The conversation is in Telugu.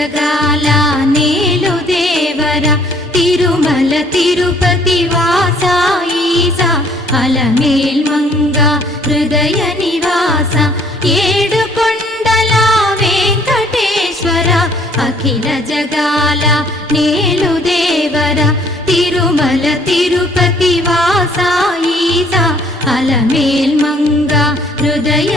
జగాల నేలు దేవర తిరుమల తిరుపతి వాస ఈసా అలమేల్ మంగ హృదయ నివాస ఏడు కొండల వెంకటేశ్వర అఖిల జగాల నేలు దేవర తిరుమల తిరుపతి వాస ఈసా అలమేల్ మంగ హృదయ